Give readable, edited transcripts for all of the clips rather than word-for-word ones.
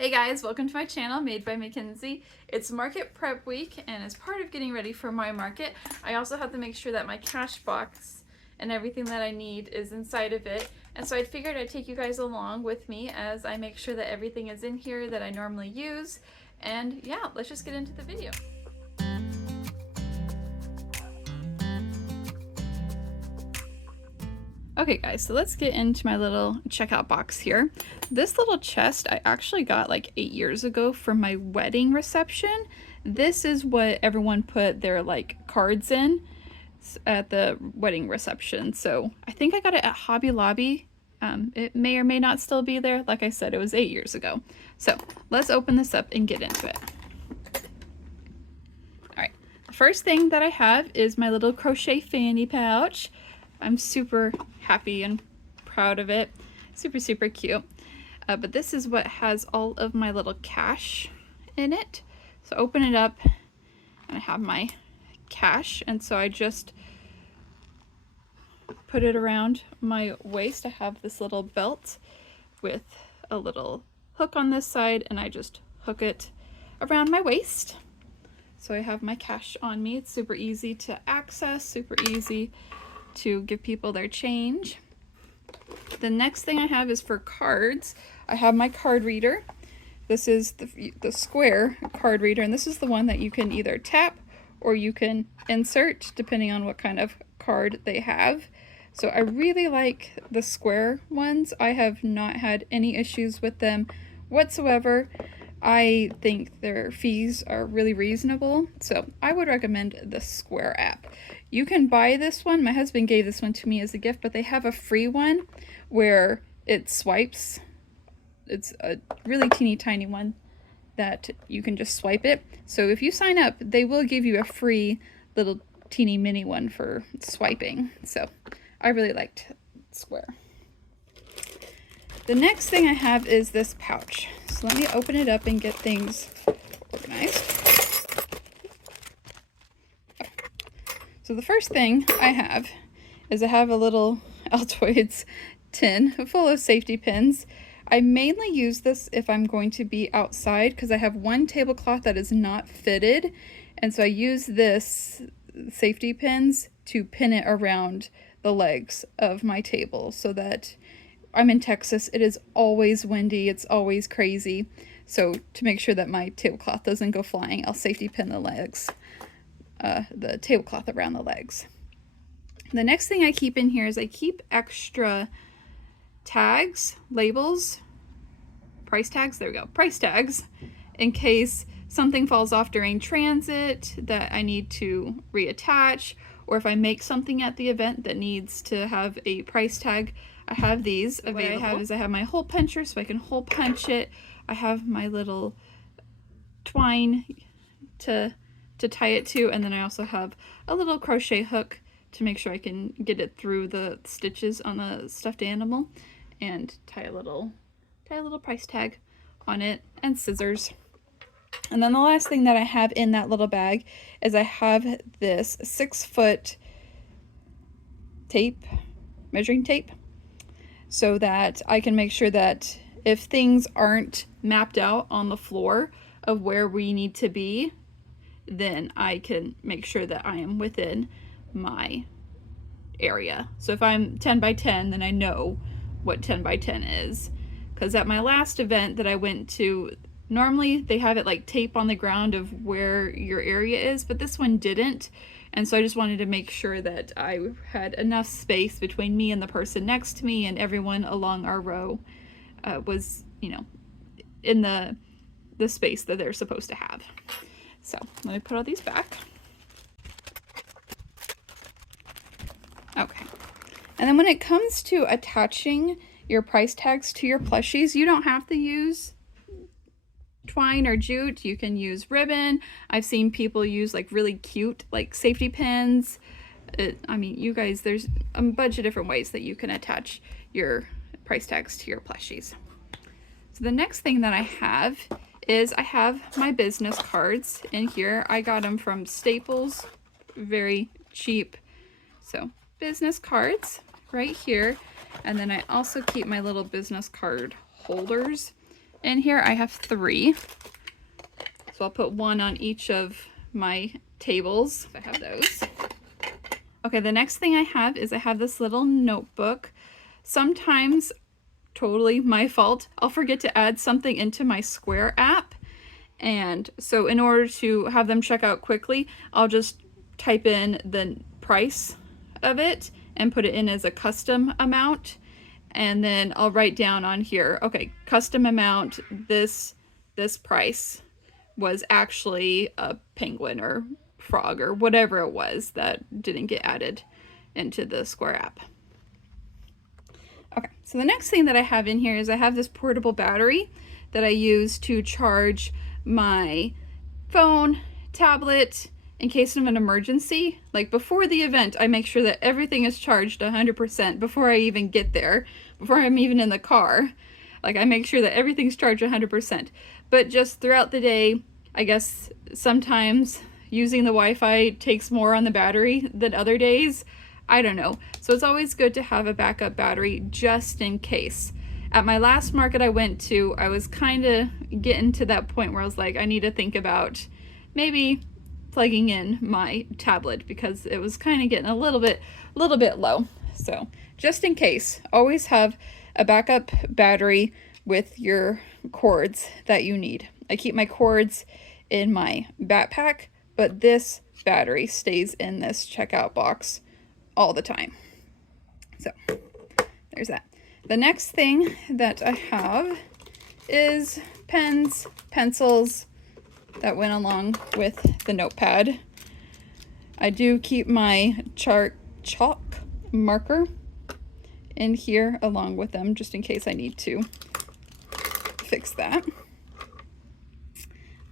Hey guys, welcome to my channel, Made by Mackenzie. It's market prep week, and as part of getting ready for my market, I also have to make sure that my cash box and everything that I need is inside of it. And so I figured I'd take you guys along with me as I make sure that everything is in here that I normally use. And yeah, let's just get into the video. Okay guys, so let's get into my little checkout box here. This little chest I actually got like 8 years ago from my wedding reception. This is what everyone put their like cards in at the wedding reception. So I think I got it at Hobby Lobby. It may or may not still be there. Like I said, it was 8 years ago. So let's open this up and get into it. Alright, the first thing that I have is my little crochet fanny pouch. I'm super happy and proud of it. Super cute. But this is what has all of my little cash in it. So open it up and I have my cash, and so I just put it around my waist. I have this little belt with a little hook on this side, and I just hook it around my waist. So I have my cash on me. It's super easy to access, super easy to give people their change. The next thing I have is for cards. I have my card reader. This is the square card reader, and this is the one that you can either tap or you can insert depending on what kind of card they have. So I really like the square ones. I have not had any issues with them whatsoever. I think their fees are really reasonable, so I would recommend the Square app. You can buy this one. My husband gave this one to me as a gift, but they have a free one where it swipes. It's a really teeny tiny one that you can just swipe it. So if you sign up, they will give you a free little teeny mini one for swiping. So I really liked Square. The next thing I have is this pouch. So let me open it up and get things organized. So the first thing I have is I have a little Altoids tin full of safety pins. I mainly use this if I'm going to be outside because I have one tablecloth that is not fitted, and so I use this safety pins to pin it around the legs of my table so that I'm in Texas. It is always windy. It's always crazy. So to make sure that my tablecloth doesn't go flying, I'll safety pin the legs, the tablecloth around the legs. The next thing I keep in here is I keep extra tags, labels, price tags, there we go, price tags, in case something falls off during transit that I need to reattach, or if I make something at the event that needs to have a price tag. I have these available. What I have is I have my hole puncher so I can hole punch it. I have my little twine to tie it to, and then I also have a little crochet hook to make sure I can get it through the stitches on the stuffed animal, and tie a little price tag on it, and scissors. And then the last thing that I have in that little bag is I have this 6-foot tape, measuring tape, so that I can make sure that if things aren't mapped out on the floor of where we need to be, then I can make sure that I am within my area. So if I'm 10 by 10, then I know what 10 by 10 is. Because at my last event that I went to, normally they have it like tape on the ground of where your area is, but this one didn't. And so I just wanted to make sure that I had enough space between me and the person next to me, and everyone along our row was, you know, in the space that they're supposed to have. So let me put all these back. Okay. And then when it comes to attaching your price tags to your plushies, you don't have to use twine or jute. You can use ribbon. I've seen people use like really cute like safety pins. I mean, you guys, there's a bunch of different ways that you can attach your price tags to your plushies. So the next thing that I have is I have my business cards in here. I got them from Staples, very cheap. So business cards right here. And then I also keep my little business card holders In here I have 3. So I'll put 1 on each of my tables. I have those. Okay, the next thing I have is I have this little notebook. Sometimes, totally my fault, I'll forget to add something into my Square app. And so in order to have them check out quickly, I'll just type in the price of it and put it in as a custom amount. And then I'll write down on here, okay, custom amount, this price was actually a penguin or frog or whatever it was that didn't get added into the Square app. Okay, so the next thing that I have in here is I have this portable battery that I use to charge my phone, tablet, in case of an emergency. Like before the event, I make sure that everything is charged 100% before I even get there, before I'm even in the car. Like I make sure that everything's charged 100%. But just throughout the day, I guess sometimes using the Wi-Fi takes more on the battery than other days. I don't know. So it's always good to have a backup battery just in case. At my last market I went to, I was kind of getting to that point where I was like, I need to think about maybe plugging in my tablet because it was kind of getting a little bit low. So just in case, always have a backup battery with your cords that you need. I keep my cords in my backpack, but this battery stays in this checkout box all the time. So there's that. The next thing that I have is pens, pencils that went along with the notepad. I do keep my chalk marker in here along with them just in case I need to fix that.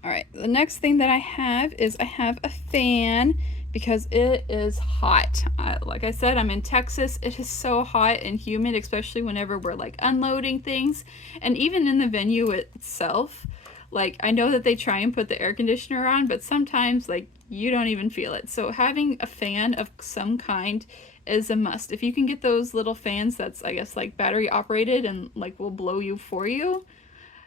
All right, the next thing that I have is I have a fan because it is hot. Like I said, I'm in Texas. It is so hot and humid, especially whenever we're like unloading things. And even in the venue itself, like I know that they try and put the air conditioner on, but sometimes like you don't even feel it. So having a fan of some kind is a must. If you can get those little fans that's, I guess, like battery operated and like will blow you for you,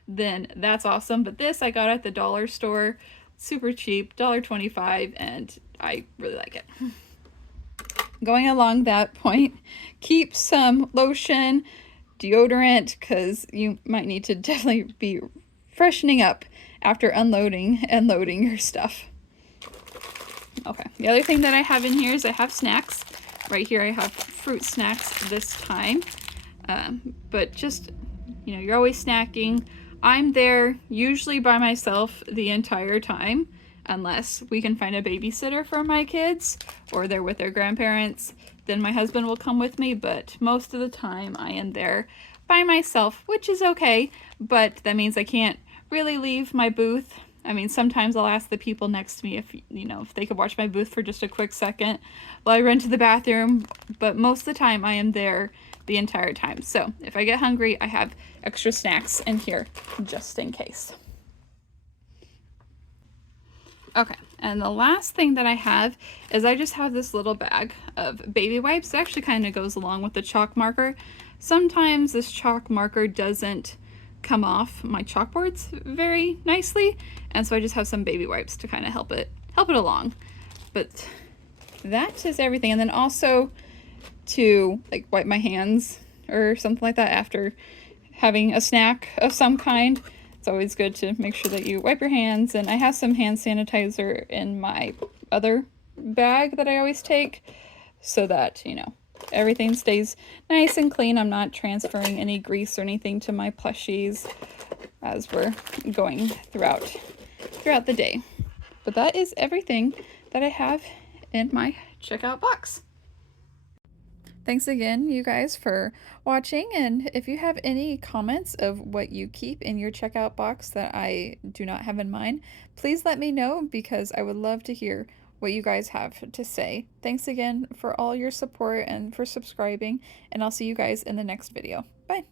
then that's awesome. But this I got at the dollar store, super cheap, $1.25, and I really like it. Going along that point, keep some lotion, deodorant, because you might need to definitely be freshening up after unloading and loading your stuff. Okay, the other thing that I have in here is I have snacks. Right here I have fruit snacks this time, but just, you know, you're always snacking. I'm there usually by myself the entire time, unless we can find a babysitter for my kids or they're with their grandparents. Then my husband will come with me, but most of the time I am there by myself, which is okay, but that means I can't really leave my booth. I mean, sometimes I'll ask the people next to me if, you know, if they could watch my booth for just a quick second while I run to the bathroom, but most of the time I am there the entire time. So if I get hungry, I have extra snacks in here just in case. Okay, and the last thing that I have is I just have this little bag of baby wipes. It actually kind of goes along with the chalk marker. Sometimes this chalk marker doesn't come off my chalkboards very nicely, and so I just have some baby wipes to kind of help it along. But that is everything. And then also to like wipe my hands or something like that after having a snack of some kind. It's always good to make sure that you wipe your hands, and I have some hand sanitizer in my other bag that I always take so that, you know, everything stays nice and clean. I'm not transferring any grease or anything to my plushies as we're going throughout the day. But that is everything that I have in my checkout box. Thanks again, you guys, for watching, and if you have any comments of what you keep in your checkout box that I do not have in mind, please let me know because I would love to hear what you guys have to say. Thanks again for all your support and for subscribing, and I'll see you guys in the next video. Bye!